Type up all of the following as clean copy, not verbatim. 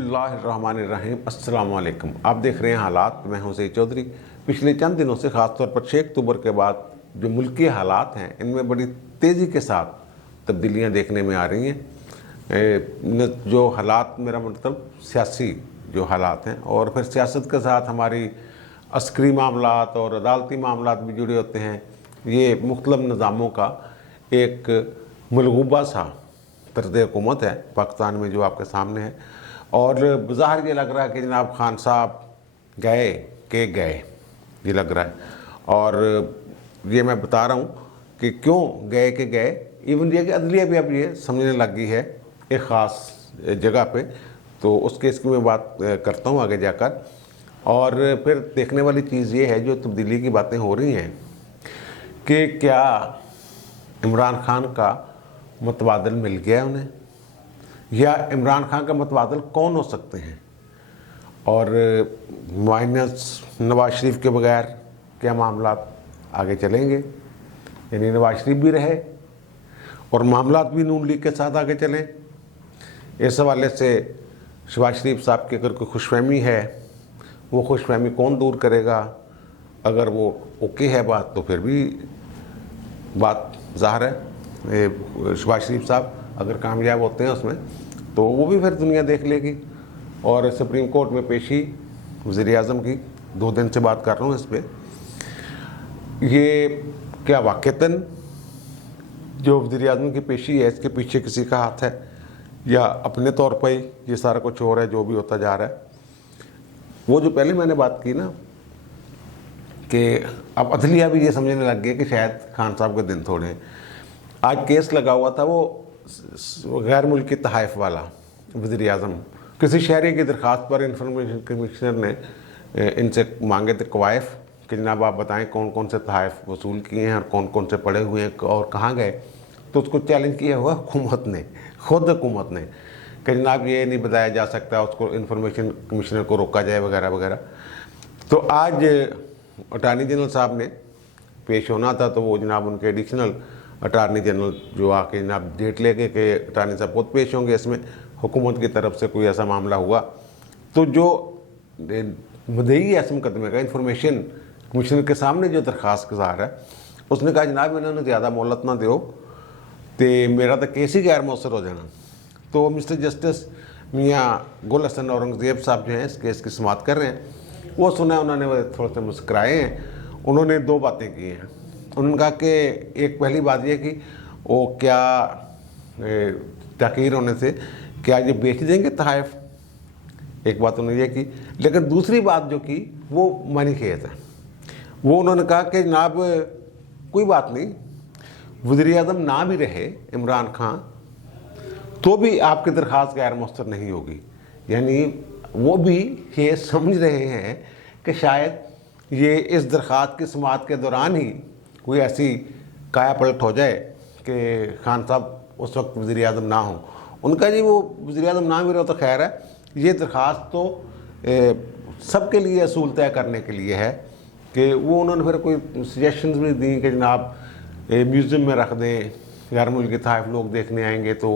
बिस्मिल्लाहिर्रहमानिर्रहीम। अस्सलाम वालेकुम। आप देख रहे हैं हालात। मैं हूं सईद चौधरी। पिछले चंद दिनों से ख़ासतौर पर 6 अक्टूबर के बाद जो मुल्की हालात हैं इनमें बड़ी तेज़ी के साथ तब्दीलियां देखने में आ रही हैं। जो हालात, मेरा मतलब सियासी जो हालात हैं, और फिर सियासत के साथ हमारी अस्करी मामलात और अदालती मामलात भी जुड़े होते हैं। ये मुख्तलिफ निज़ामों का एक मलगूबा सा तर्ज़ हुकूमत है पाकिस्तान में जो आपके सामने है। और बज़ाहिर ये लग रहा है कि जनाब खान साहब गए के गए, ये लग रहा है। और ये मैं बता रहा हूँ कि क्यों गए के गए। इवन ये कि अदलिया भी अब ये समझने लग गई है एक ख़ास जगह पे, तो उस केस की मैं बात करता हूँ आगे जाकर। और फिर देखने वाली चीज़ ये है, जो तब्दीली की बातें हो रही हैं, कि क्या इमरान खान का मतबादल मिल गया उन्हें, या इमरान खान का मतबादल कौन हो सकते हैं, और माइनस नवाज शरीफ के बगैर क्या मामला आगे चलेंगे। यानी नवाज शरीफ भी रहे और मामलात भी नून लीग के साथ आगे चलें। इस हवाले से शहबाज शरीफ साहब की अगर कोई खुशफहमी है, वो खुशफहमी कौन दूर करेगा। अगर वो ओके है बात, तो फिर भी बात ज़ाहिर है शहबाज शरीफ साहब अगर कामयाब होते हैं उसमें, तो वो भी फिर दुनिया देख लेगी। और सुप्रीम कोर्ट में पेशी वज़ीर आज़म की 2 दिन से बात कर रहा हूँ इस पर, ये क्या वाक़तन जो वज़ीर आज़म की पेशी है इसके पीछे किसी का हाथ है, या अपने तौर पर ही ये सारा कुछ हो रहा है जो भी होता जा रहा है। वो जो पहले मैंने बात की ना, कि अब अदलिया भी ये समझने लग गई कि शायद खान साहब के दिन थोड़े हैं। आज केस लगा हुआ था वो गैर मुल्की तहाइफ वाला। वज़ीर आज़म किसी शहरी की दरख्वास्त पर इंफॉर्मेशन कमिश्नर ने इनसे मांगे थे कवायफ कि जनाब आप बताएं कौन कौन से तहाइफ वसूल किए हैं और कौन कौन से पड़े हुए हैं और कहाँ गए। तो उसको चैलेंज किया हुआ हुकूमत ने, खुद हुकूमत ने, कि जनाब ये नहीं बताया जा सकता, उसको इंफॉर्मेशन कमिश्नर को रोका जाए वगैरह वगैरह। तो आज अटॉर्नी जनरल साहब ने पेश होना था, तो वो जनाब उनके एडिशनल अटॉर्नी जनरल जो आके जनाब डेट लेके कि अटॉर्नी साहब खुद पेश होंगे, इसमें हुकूमत की तरफ से कोई ऐसा मामला हुआ। तो जो मुद्दई है इस मुकदमे का, इंफॉर्मेशन कमिश्नर के सामने जो दरख्वास्त गुजार है, उसने कहा जनाब इन्होंने ज़्यादा मोहलत ना दो, तो मेरा तो केस ही गैर मौसर हो जाना। तो मिस्टर जस्टिस मियाँ गुल हसन औरंगज़ेब साहब जो हैं इस केस की समाअत कर रहे हैं, वो सुना है उन्होंने, वो थोड़े से मुस्कराए हैं। उन्होंने 2 बातें की हैं। उन्होंने कहा कि एक पहली बात ये कि वो क्या ताक़ीर होने से क्या ये बेच देंगे तहाइफ, एक बात उन्होंने ये की। लेकिन दूसरी बात जो की वो मानी खेत है। वो उन्होंने कहा कि जनाब कोई बात नहीं, वज़ीर आज़म ना भी रहे इमरान खान, तो भी आपकी दरख्वास्त गैर मौसर नहीं होगी। यानी वो भी ये समझ रहे हैं कि शायद ये इस दरख्वास्त की समाअत के दौरान ही कोई ऐसी काया पलट हो जाए कि खान साहब उस वक्त वज़ीर आज़म ना हो। उनका जी वो वज़ीर आज़म ना भी रहो तो खैर है, ये दरख्वास्त तो सबके लिए असूल तय करने के लिए है। कि वो उन्होंने फिर कोई सजेशंस भी दी कि जनाब म्यूज़ियम में रख दें, गैर मुल्की तहाइफ लोग देखने आएंगे। तो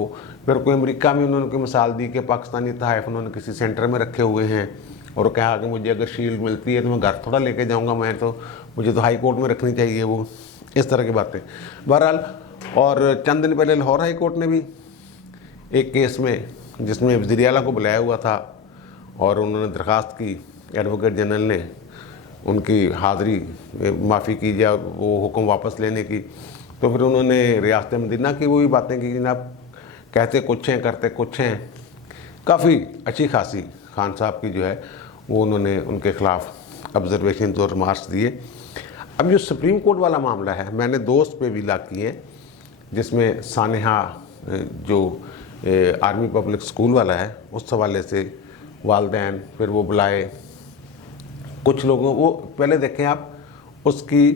फिर कोई अमेरिका में उन्होंने कोई मिसाल दी कि पाकिस्तानी तहाइफ उन्होंने किसी सेंटर में रखे हुए हैं, और कहा कि मुझे अगर शील्ड मिलती है तो मैं घर थोड़ा लेके जाऊंगा, मैं तो मुझे तो हाई कोर्ट में रखनी चाहिए वो, इस तरह की बातें। बहरहाल, और चंद दिन पहले लाहौर हाई कोर्ट ने भी एक केस में, जिसमें वज़ीर आला को बुलाया हुआ था और उन्होंने दरख्वास्त की एडवोकेट जनरल ने उनकी हाज़िरी माफ़ी की या वो हुक्म वापस लेने की, तो फिर उन्होंने रियासत मदीना की वही बातें की, जनाब कहते कुछ हैं करते कुछ हैं। काफ़ी अच्छी खासी खान साहब की जो है वो उन्होंने उनके ख़िलाफ़ ऑब्जर्वेशन और रिमार्क्स दिए। अब जो सुप्रीम कोर्ट वाला मामला है, मैंने दोस्त पे भी ला किए, जिसमें सानेहा जो आर्मी पब्लिक स्कूल वाला है, उस हवाले से वालदैन फिर वो बुलाए कुछ लोगों। वो पहले देखें आप उसकी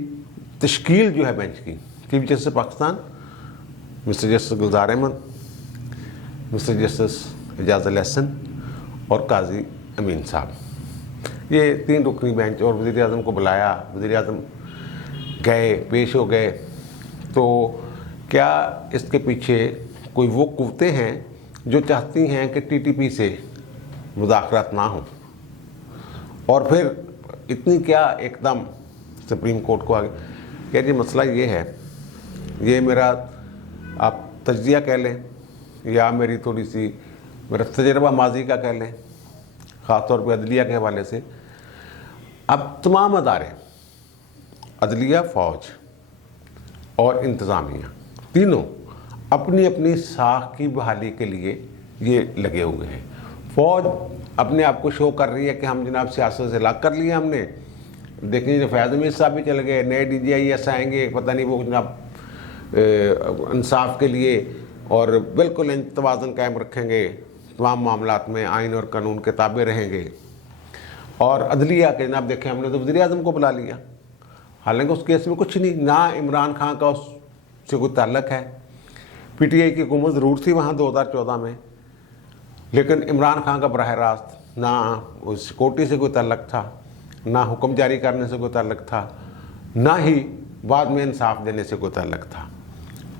तश्कील जो है बेंच की, chief justice Pakistan mister justice Gulzar Ahmed, mister justice Ejaz ul Ahsan और काजी अमीन साहब, ये 3 रुकनी बेंच। और वज़ीर आज़म को बुलाया, वज़ीर आज़म गए, पेश हो गए। तो क्या इसके पीछे कोई वो कुव्वतें हैं जो चाहती हैं कि टीटीपी से मुज़ाकरात ना हो। और फिर इतनी क्या एकदम सुप्रीम कोर्ट को आगे कह जी मसला ये है, ये मेरा आप तज्जिया कह लें या मेरी थोड़ी सी मेरा तजर्बा माजी का कह लें, ख़ासतौर पर अदलिया के हवाले से। अब तमाम अदारे अदलिया, फ़ौज और इंतज़ामिया तीनों अपनी अपनी साख की बहाली के लिए ये लगे हुए हैं। फ़ौज अपने आप को शो कर रही है कि हम जनाब सियासत से लाग कर लिया हमने। देखिए फैज़ हमीद साहब भी चले गए, नए DGIS आएंगे, पता नहीं वो जनाब इंसाफ के लिए और बिल्कुल तवाज़ुन कायम रखेंगे, तमाम मामलात में आइन और कानून के ताबे रहेंगे। और अदलिया के जनाब देखें हमने तो वज़ीर आज़म को बुला लिया, हालांकि उस केस में कुछ नहीं, ना इमरान खान का उससे कोई ताल्लुक़ है। PTI की हुकूमत ज़रूर थी वहाँ 2014 में, लेकिन इमरान खान का बराह रास्त ना उस सिक्योरिटी से कोई ताल्लुक़ था, ना हुक्म जारी करने से कोई ताल्लुक़ था, ना ही बाद में इंसाफ देने से कोई ताल्लुक़ था।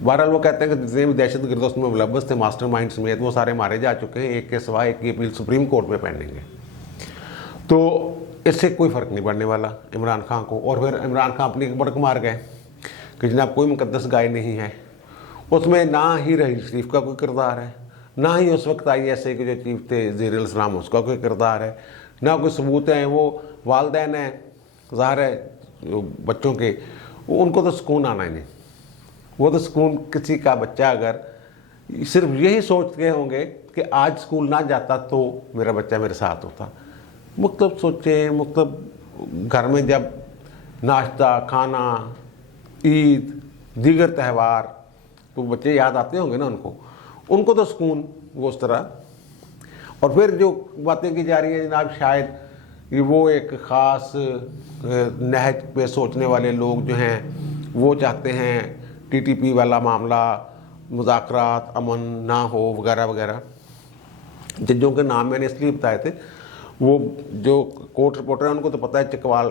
बहरहाल वो कहते हैं कि जितने भी दहशत गर्द उसमें मुलव्वस थे, मास्टरमाइंड समेत, वो सारे मारे जा चुके हैं। एक के सिवा एक की अपील सुप्रीम कोर्ट में पेंडिंग है। तो इससे कोई फ़र्क नहीं पड़ने वाला इमरान खान को। और फिर इमरान खान अपनी बड़क मार गए कि जनाब कोई मुकद्दस गाय नहीं है। उसमें ना ही रहीस शरीफ का कोई किरदार है, ना ही उस वक्त ISA के जो चीफ थे ज़हीर इस्लाम उसका कोई किरदार है, ना कोई सबूत हैं। वो वालदैन हैं ज़ाहिर है जो बच्चों के, उनको तो सुकून आना ही नहीं। वो तो सुकून किसी का बच्चा अगर सिर्फ यही सोच के होंगे कि आज स्कूल ना जाता तो मेरा बच्चा मेरे साथ होता। मुख्तलिफ सोचें, मुख्तलिफ घर में जब नाश्ता खाना, ईद, दीगर त्यौहार, तो बच्चे याद आते होंगे ना उनको तो सुकून वो उस तरह। और फिर जो बातें की जा रही हैं जनाब, शायद ये वो एक ख़ास नहज पे सोचने वाले लोग जो हैं वो चाहते हैं TTP वाला मामला, मुज़ाकरात अमन ना हो वगैरह वगैरह। जजों के नाम मैंने इसलिए बताए थे, वो जो कोर्ट रिपोर्टर हैं उनको तो पता है चकवाल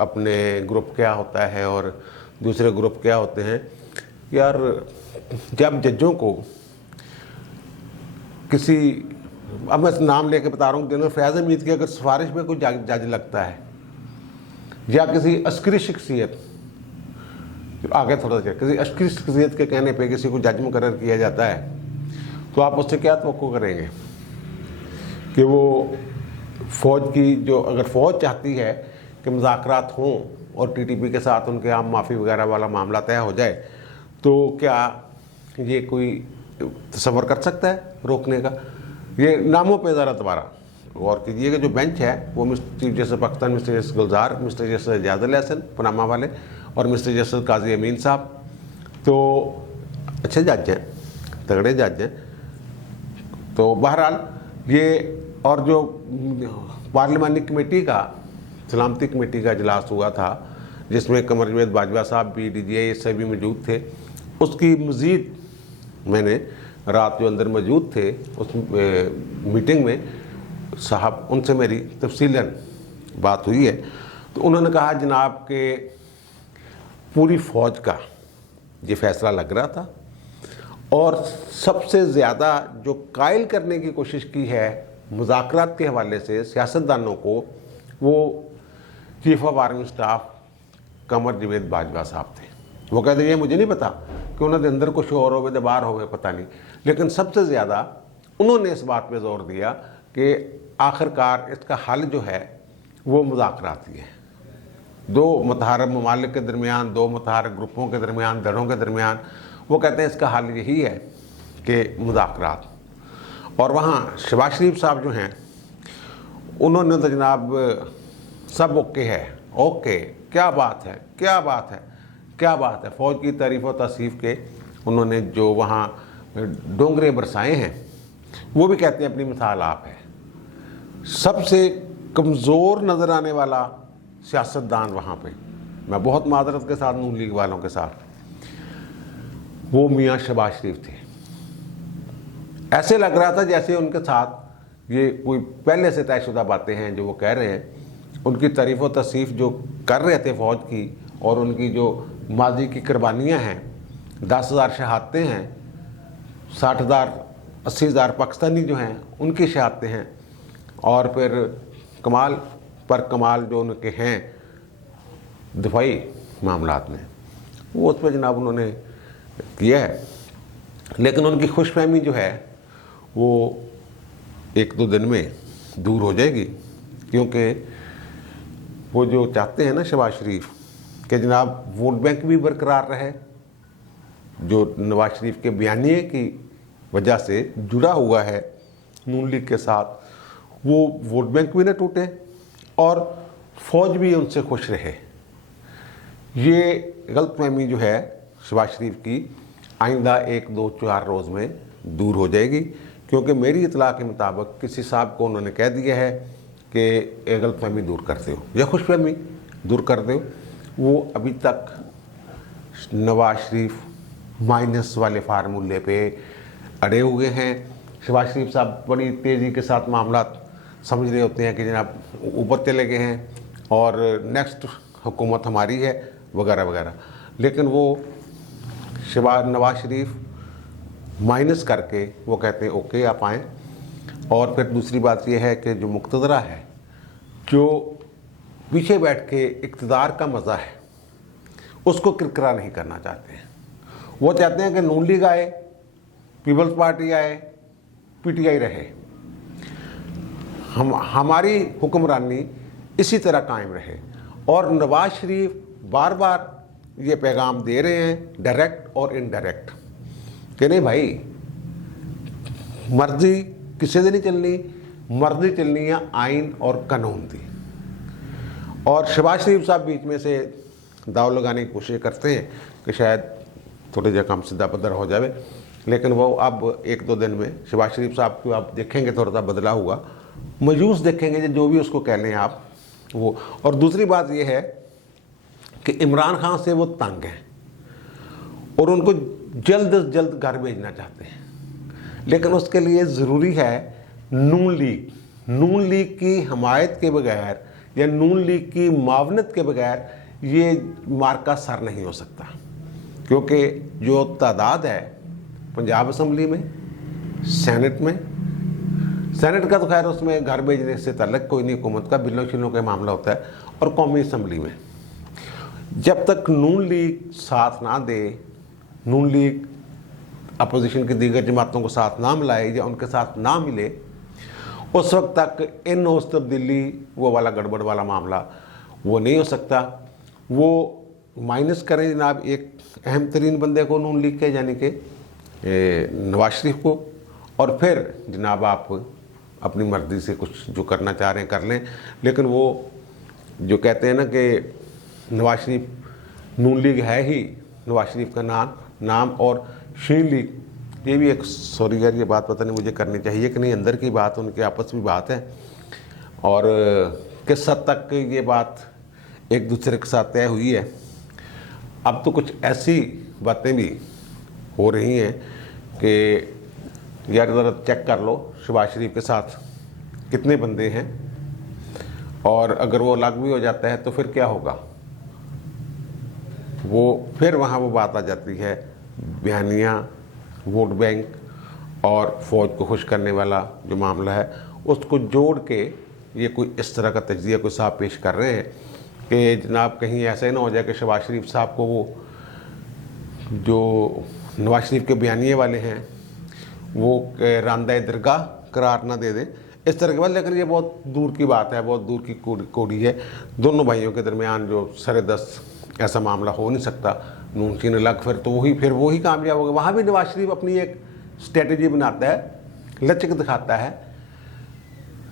अपने ग्रुप क्या होता है और दूसरे ग्रुप क्या होते हैं। यार जब जजों को किसी, अब मैं नाम लेके बता रहा हूँ, फैज़ हमीद की अगर सिफारिश में कोई जज लगता है या किसी अस्करी शख्सियत, आगे थोड़ा सा किसी अस्करी शख्सियत के कहने पे किसी को जज मुकर्रर किया जाता है, तो आप उससे क्या तवक्को करेंगे कि वो फ़ौज की जो, अगर फ़ौज चाहती है कि मुज़ाकरात हों और TTP के साथ उनके आम माफ़ी वगैरह वाला मामला तय हो जाए, तो क्या ये कोई तसव्वुर कर सकता है रोकने का? ये नामों पे ज़रा दोबारा गौर कीजिएगा। जो बेंच है वो mister chief justice Pakistan mister justice Gulzar, mister justice Ejaz Ali Hasan Panama वाले और मिस्टर जस्टिस काजी अमीन साहब, तो अच्छे जज हैं, तगड़े जज हैं। तो बहरहाल ये, और जो पार्लिमानी कमेटी का, सलामती कमेटी का इजलास हुआ था जिसमें कमर जावेद बाजवा साहब भी, DGIS से भी मौजूद थे, उसकी मज़ीद मैंने रात जो अंदर मौजूद थे उस मीटिंग में साहब उनसे मेरी तफसीलन बात हुई है। तो उन्होंने कहा जनाब के पूरी फ़ौज का ये फ़ैसला लग रहा था और सबसे ज़्यादा जो कायल करने की कोशिश की है मुज़ाकरात के हवाले से सियासतदानों को, वो chief of army staff Qamar Javed Bajwa साहब थे। वो कहते ये मुझे नहीं पता कि उन्होंने अंदर कुछ और हो गए बाहर हो गए, पता नहीं, लेकिन सबसे ज़्यादा उन्होंने इस बात पे जोर दिया कि आखिरकार इसका हल जो है वो मुज़ाकरात ही है। दो मुतहारब ममालिक के दरमियान, दो मुतहारब ग्रुपों के दरमियान, दलों के दरमियान, वो कहते हैं इसका हल यही है कि मुज़ाकरात। और वहाँ शहबाज शरीफ साहब जो हैं उन्होंने तो जनाब सब ओके है, ओके, क्या बात है, क्या बात है, क्या बात है। फ़ौज की तारीफ़ और तसीफ़ के उन्होंने जो वहाँ डोंगरे बरसाए हैं, वो भी कहते हैं अपनी मिसाल आप है। सबसे कमज़ोर नज़र आने वाला सियासतदान वहाँ पे, मैं बहुत मादरत के साथ नून लीग वालों के साथ, वो मियाँ शहबाज शरीफ थे। ऐसे लग रहा था जैसे उनके साथ ये कोई पहले से तयशुदा बातें हैं जो वो कह रहे हैं। उनकी तारीफ़ और तसीफ़ जो कर रहे थे फ़ौज की और उनकी जो माजी की कुर्बानियाँ हैं, 10,000 शहादतें हैं, 60,000 80,000 पाकिस्तानी जो हैं उनकी शहादतें हैं, और फिर कमाल पर कमाल जो उनके हैं दिफाई मामलात में, वो उस पर जनाब उन्होंने किया है। लेकिन उनकी खुशफहमी जो है वो 1-2 दिन में दूर हो जाएगी, क्योंकि वो जो चाहते हैं ना शहबाज शरीफ कि जनाब वोट बैंक भी बरकरार रहे, जो नवाज शरीफ के बयानिए की वजह से जुड़ा हुआ है नून लीग के साथ, वो वोट बैंक भी ना टूटे और फौज भी उनसे खुश रहे। ये गलतफहमी जो है शहबाज शरीफ की आइंदा 1-2-4 रोज़ में दूर हो जाएगी, क्योंकि मेरी इतला के मुताबिक किसी साहब को उन्होंने कह दिया है कि ये गलतफहमी दूर कर दो या खुशफहमी दूर कर दो। वो अभी तक नवाज शरीफ माइनस वाले फार्मूले पे अड़े हुए हैं। शहबाज शरीफ साहब बड़ी तेज़ी के साथ मामला समझ रहे होते हैं कि जनाब ऊपर चले गए हैं और नेक्स्ट हुकूमत हमारी है वगैरह वगैरह, लेकिन वो नवाज शरीफ माइनस करके वो कहते हैं ओके आप आएँ। और फिर दूसरी बात ये है कि जो मुक़्तदरा है, जो पीछे बैठ के इक़्तिदार का मज़ा है, उसको किरकिरा नहीं करना चाहते हैं। वो चाहते हैं कि नून लीग आए, पीपल्स पार्टी आए, पीटीआई रहे, हमारी हुक्मरानी इसी तरह कायम रहे। और नवाज शरीफ बार बार ये पैगाम दे रहे हैं डायरेक्ट और इनडायरेक्ट कि नहीं भाई, मर्जी किसी से नहीं चलनी, मर्जी चलनी है आइन और कानून दी। और शहबाज शरीफ साहब बीच में से दाव लगाने की कोशिश करते हैं कि शायद थोड़ी जगह हम सीधा पदर हो जाए, लेकिन वो अब 1-2 दिन में शहबाज शरीफ साहब को आप देखेंगे थोड़ा सा बदला हुआ, मायूस देखेंगे जो भी उसको कह लें आप वो। और दूसरी बात ये है कि इमरान खान से वो तंग हैं और उनको जल्द से जल्द घर भेजना चाहते हैं, लेकिन उसके लिए ज़रूरी है नून लीग की हमायत के बगैर या नून लीग की मावनत के बगैर ये मार्का सर नहीं हो सकता। क्योंकि जो तादाद है पंजाब असम्बली में, सेनेट का तो खैर उसमें घर भेजने से तल्लक कोई नहीं, हुकूमत का बिलों शिलों का मामला होता है, और कौमी असम्बली में जब तक नून लीग साथ ना दे, नून लीग अपोजिशन की दीगर जमातों को साथ ना मिलाए या उनके साथ ना मिले, उस वक्त तक इन नौज तब्दीली वो वाला गड़बड़ वाला मामला वो नहीं हो सकता। वो माइनस करें जनाब एक अहम तरीन बंदे को नून लीग के, यानी कि नवाज शरीफ को, और फिर जनाब आप अपनी मर्ज़ी से कुछ जो करना चाह रहे हैं कर लें। लेकिन वो जो कहते हैं ना कि नवाज शरीफ, नून लीग है ही नवाज शरीफ का नाम और शीन लीग, ये भी एक, सॉरी यार ये बात पता नहीं मुझे करनी चाहिए कि नहीं, अंदर की बात उनके आपस में बात है और किस हद तक ये बात एक दूसरे के साथ तय हुई है। अब तो कुछ ऐसी बातें भी हो रही हैं कि यार ज़रा चेक कर लो शहबाज शरीफ के साथ कितने बंदे हैं, और अगर वो अलग भी हो जाता है तो फिर क्या होगा। वो फिर वहाँ वो बात आ जाती है बयानिया, वोट बैंक और फ़ौज को खुश करने वाला जो मामला है, उसको जोड़ के ये कोई इस तरह का तज्ज़िया कोई साहब पेश कर रहे हैं कि जनाब कहीं ऐसा ही ना हो जाए कि शहबाज शरीफ साहब को वो जो नवाज शरीफ के बयानिए वाले हैं वो रांदा दरगाह करार ना दे दें इस तरह के बाद। लेकिन ये बहुत दूर की बात है, बहुत दूर की कोड़ी है। दोनों भाइयों के दरमियान जो सरे-दस्त ऐसा मामला हो नहीं सकता, नून शीन अलग, फिर वही कामयाब होगा। वहाँ भी नवाज शरीफ अपनी एक स्ट्रेटजी बनाता है, लचक दिखाता है।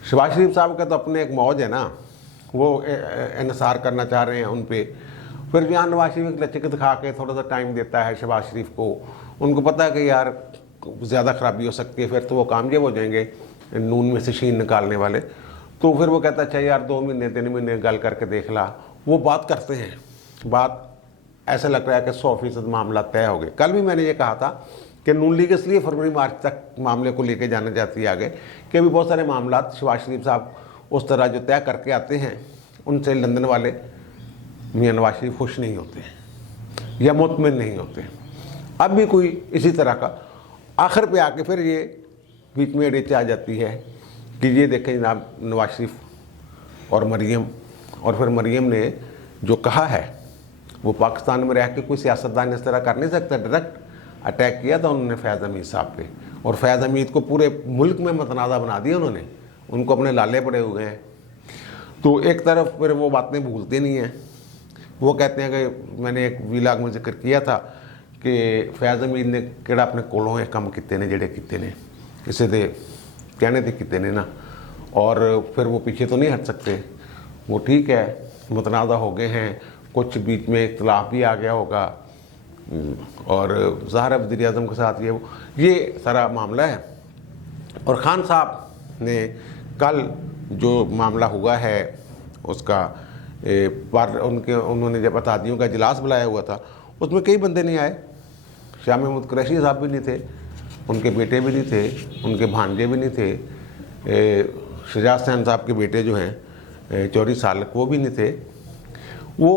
शहबाज शरीफ साहब का तो अपने एक मौज है ना, वो इन्हिसार करना चाह रहे हैं उन पर, फिर यहाँ नवाज शरीफ लचक दिखा के थोड़ा सा टाइम देता है शहबाज शरीफ को। उनको पता है कि यार ज़्यादा ख़राबी हो सकती है, फिर तो वो कामयाब हो जाएंगे नून में से शीन निकालने वाले। तो फिर वो कहता है अच्छा यार 2 महीने 3 महीने गल करके देख ला। वो बात करते हैं, बात ऐसा लग रहा है कि 100% मामला तय हो गए। कल भी मैंने ये कहा था कि नून लीग इसलिए फरवरी मार्च तक मामले को लेके जाना चाहती है आगे कि अभी बहुत सारे मामला शहबाज शरीफ साहब उस तरह जो तय करके आते हैं उनसे लंदन वाले मियाँ नवाज शरीफ खुश नहीं होते हैं या मुतमिन नहीं होते। अब भी कोई इसी तरह का आखिर पे आके फिर ये बीच में रेच आ जाती है कि ये देखें जनाब नवाज शरीफ और मरीम, और फिर मरीम ने जो कहा है वो पाकिस्तान में रह के कोई सियासतदान इस तरह कर नहीं सकता। डायरेक्ट अटैक किया था उन्होंने फैज़ हमीद साहब पे, और फैज़ हमीद को पूरे मुल्क में मतनाज़ा बना दिया उन्होंने, उनको अपने लाले पड़े हुए हैं। तो एक तरफ फिर वो बातें भूलते नहीं हैं, वो कहते हैं कि मैंने एक वीलाग में जिक्र किया था कि फैज़ हमीद ने केड़ा अपने कोलों कम किते ने जेड़े किते ने, इसे तो कहने थे किते ने ना, और फिर वो पीछे तो नहीं हट सकते। वो ठीक है, मुतनाज़ा हो गए हैं, कुछ बीच में इख्तलाफ भी आ गया होगा, और ज़ाहिर है वज़ीर आज़म के साथ ये सारा मामला है। और ख़ान साहब ने कल जो मामला हुआ है उसका उन्होंने जब अतादियों का इजलास बुलाया हुआ था, उसमें कई बंदे नहीं आए। शाह महमूद कुरैशी साहब भी नहीं थे, उनके बेटे भी नहीं थे, उनके भांजे भी नहीं थे, शजात हुसैन साहब के बेटे जो हैं चौधरी सालक वो भी नहीं थे। वो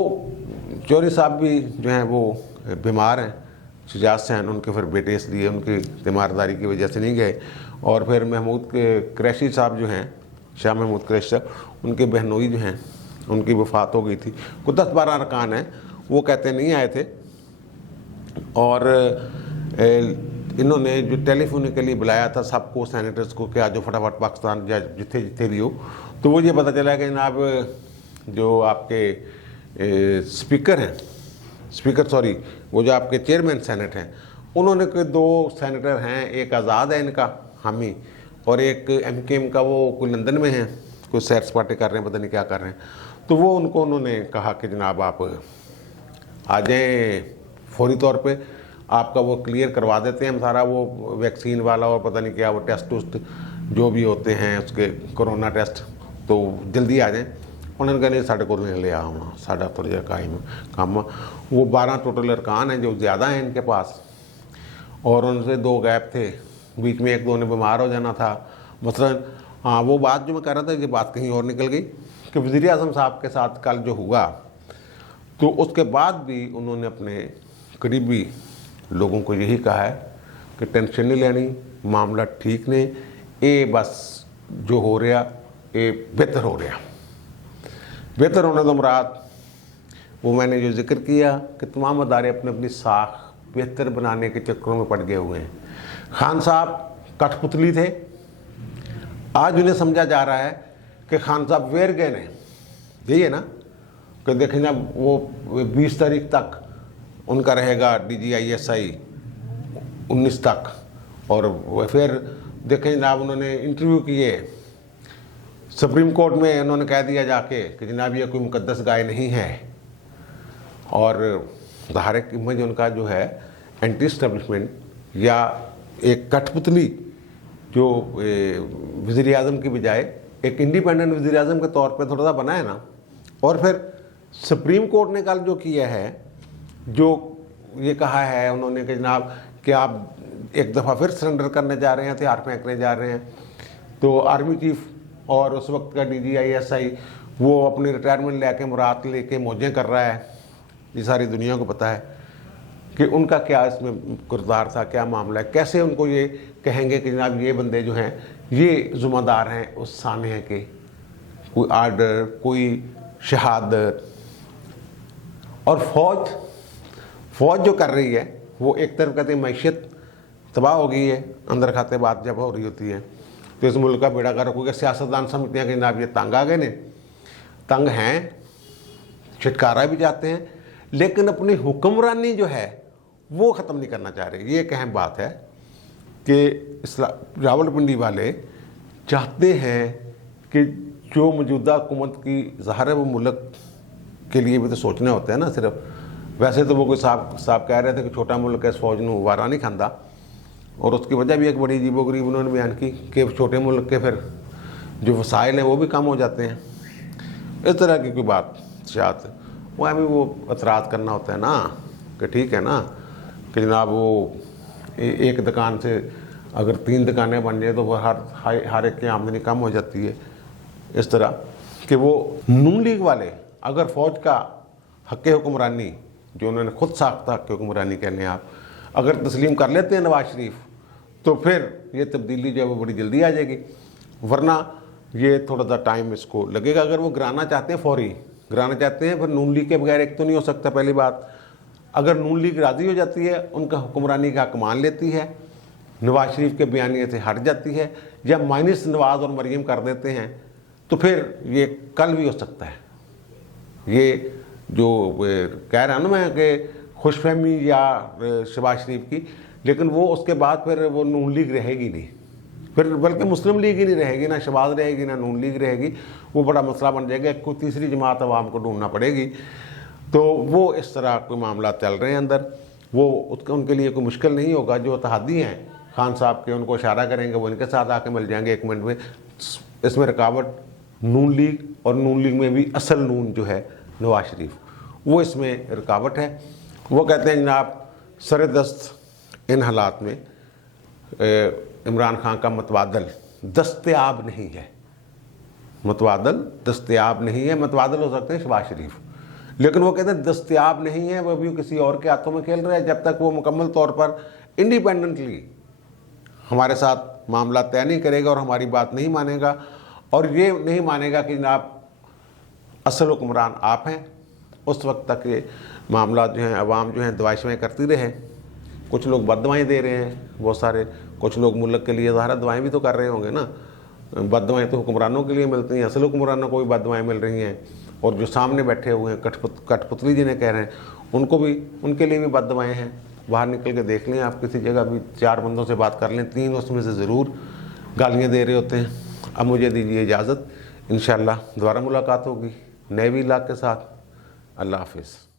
चौधरी साहब भी जो हैं वो बीमार हैं, शजात हुसैन उनके फिर बेटे, इसलिए उनकी तीमारदारी की वजह से नहीं गए। और फिर महमूद कुरैशी साहब जो हैं, शाह महमूद कुरैशी साहब, उनके बहनोई जो हैं उनकी वफ़ात हो गई थी। कुछ 10-12 अरकान हैं, वो कहते नहीं आए थे। और इन्होंने जो टेलीफोनिकली बुलाया था सबको, सैनिटर्स को, कि आज जो फटाफट पाकिस्तान या जिथे जिथे भी हो, तो वो ये पता चला कि जनाब जो आपके स्पीकर हैं, वो जो आपके चेयरमैन सेनेट हैं, उन्होंने कोई 2 सेनेटर हैं, एक आज़ाद है इनका हामी, और एक MKM का वो कोई लंदन में है, कोई सैर सपाटे कर रहे हैं, पता नहीं क्या कर रहे हैं। तो वो उन्होंने कहा कि जनाब आप आ जाएँ, फौरी तौर पे आपका वो क्लियर करवा देते हैं हम सारा, वो वैक्सीन वाला और पता नहीं क्या वो टेस्ट उस्ट जो भी होते हैं उसके, कोरोना टेस्ट, तो जल्दी आ जाएं। उन्होंने कहा नहीं साढ़े को ले आना, साढ़ा थोड़ा जहा काम। वो 12 टोटल अरकान हैं जो ज़्यादा हैं इनके पास, और उनसे 2 गैप थे, बीच में 1-2 ने बीमार हो जाना था मसलन। हाँ, वो बात जो मैं कर रहा था, ये बात कहीं और निकल गई कि वज़ीर आज़म साहब के साथ कल जो हुआ, तो उसके बाद भी उन्होंने अपने करीबी लोगों को यही कहा है कि टेंशन नहीं लेनी, मामला ठीक नहीं, ये बस जो हो रहा ये बेहतर हो रहा। बेहतर होने तो मुराद वो मैंने जो जिक्र किया कि तमाम अदारे अपनी अपनी साख बेहतर बनाने के चक्करों में पड़ गए हुए हैं। खान साहब कठपुतली थे, आज उन्हें समझा जा रहा है कि खान साहब वेर गए ने, यही है ना, कि देखें ना वो 20 तारीख तक उनका रहेगा DGISI 19 तक, और फिर देखें जनाब उन्होंने इंटरव्यू किए सुप्रीम कोर्ट में, उन्होंने कह दिया जाके कि जनाब ये कोई मुकद्दस गाय नहीं है, और धारक इमेज उनका जो है एंटी एस्टेब्लिशमेंट या एक कठपुतली जो वज़ीर आज़म की बजाय एक इंडिपेंडेंट वज़ीर आज़म के तौर पे थोड़ा सा बना है ना। और फिर सुप्रीम कोर्ट ने कल जो किया है, जो ये कहा है उन्होंने कि जनाब कि आप एक दफ़ा फिर सरेंडर करने जा रहे हैं, हथियार फेंकने जा रहे हैं, तो आर्मी चीफ और उस वक्त का DGISI वो अपनी रिटायरमेंट लेके मुराद लेके मौजें कर रहा है। ये सारी दुनिया को पता है कि उनका क्या इसमें किरदार था, क्या मामला है, कैसे उनको ये कहेंगे कि जनाब ये बंदे जो हैं ये ज़िम्मेदार हैं उस सानहे के, कोई आर्डर, कोई शहादत। और फ़ौज जो कर रही है वो एक तरफ कहते हैं मैशियत तबाह हो गई है, अंदर खाते बात जब हो रही होती है, तो इस मुल्क का बेड़ा गर्क हो गया। सियासतदान समझते हैं कि जनाब ये तंग आ गए ने, तंग हैं, छिटकारा भी जाते हैं, लेकिन अपनी हुक्मरानी जो है वो ख़त्म नहीं करना चाह रहे। ये एक अहम बात है कि रावलपिंडी वाले चाहते हैं कि जो मौजूदा हुकूमत की ज़ाहिर है वो मुल्क के लिए भी तो सोचना होता है ना सिर्फ। वैसे तो वो कोई साहब कह रहे थे कि छोटा मुल्क इस फौज में वारा नहीं खांदा, और उसकी वजह भी एक बड़ी अजीबोगरीब उन्होंने बयान की कि छोटे मुल्क के फिर जो वसाइल हैं वो भी कम हो जाते हैं। इस तरह की कोई बात शायद वो हमें वो एतराज़ करना होता है ना कि ठीक है ना कि जनाब वो एक दुकान से अगर 3 दुकानें बन जाए तो वो हर एक की आमदनी कम हो जाती है। इस तरह कि वो नून लीग वाले अगर फ़ौज का हक़ हुक्मरानी जो उन्होंने खुद साख्ता हक़ हुक्मरानी कह लें आप, अगर तस्लीम कर लेते हैं नवाज शरीफ, तो फिर ये तब्दीली जो है वो बड़ी जल्दी आ जाएगी। वरना ये थोड़ा सा टाइम इसको लगेगा। अगर वो गिराना चाहते हैं फौरी गिराना चाहते हैं, फिर नून लीग के बगैर एक तो नहीं हो सकता। पहली बात, अगर नून लीग राज़ी हो जाती है, उनका हुक्मरानी का हक मान लेती है, नवाज शरीफ के बयानिए से हट जाती है, या माइनस नवाज और मरीम कर देते हैं, तो फिर ये कल भी हो सकता है। ये जो कह रहा हूँ ना मैं कि खुशफहमी या शहबाज शरीफ की, लेकिन वो उसके बाद फिर वो नून लीग रहेगी नहीं, फिर बल्कि मुस्लिम लीग ही नहीं रहेगी, ना शहबाज रहेगी ना नून लीग रहेगी। वो बड़ा मसला बन जाएगा, कोई तीसरी जमात अवाम को ढूंढना पड़ेगी। तो वो इस तरह कोई मामला चल रहे हैं अंदर, वो उनके लिए कोई मुश्किल नहीं होगा। जो तहादी हैं खान साहब के, उनको इशारा करेंगे, वो इनके साथ आके मिल जाएंगे 1 मिनट में। इसमें रुकावट नून लीग, और नून लीग में भी असल नून जो है नवाज शरीफ, वो इसमें रुकावट है। वो कहते हैं जनाब सरदस्त इन हालात में इमरान खान का मतवादल दस्तयाब नहीं है, मतवादल दस्तयाब नहीं है। मतवादल हो सकते हैं शहबाज शरीफ, लेकिन वो कहते हैं दस्तयाब नहीं है, वो भी किसी और के हाथों में खेल रहे हैं। जब तक वो मुकम्मल तौर पर इंडिपेंडेंटली हमारे साथ मामला तय नहीं करेगा और हमारी बात नहीं मानेगा, और ये नहीं मानेगा कि जनाब असल हुक्मरान आप हैं, उस वक्त तक ये मामला जो है अवाम जो है दवाइशें करती रहे। कुछ लोग बददवाएँ दे रहे हैं बहुत सारे, कुछ लोग मुल्क के लिए ज़ाहिर दवाएँ भी तो कर रहे होंगे ना। बददवाएँ तो हुक्मरानों के लिए मिलती हैं, असल हुक्मरानों को भी बददवाएँ मिल रही हैं, और जो सामने बैठे हुए हैं कठपुतली जिन्हें कह रहे हैं, उनको भी, उनके लिए भी बददवाएँ हैं। बाहर निकल के देख लें आप, किसी जगह भी 4 बंदों से बात कर लें, 3 उसमें से ज़रूर गालियाँ दे रहे होते हैं। अब मुझे दीजिए इजाज़त, इंशाअल्लाह दोबारा मुलाकात होगी नए व्लॉग के साथ। अल्लाह हाफिज़।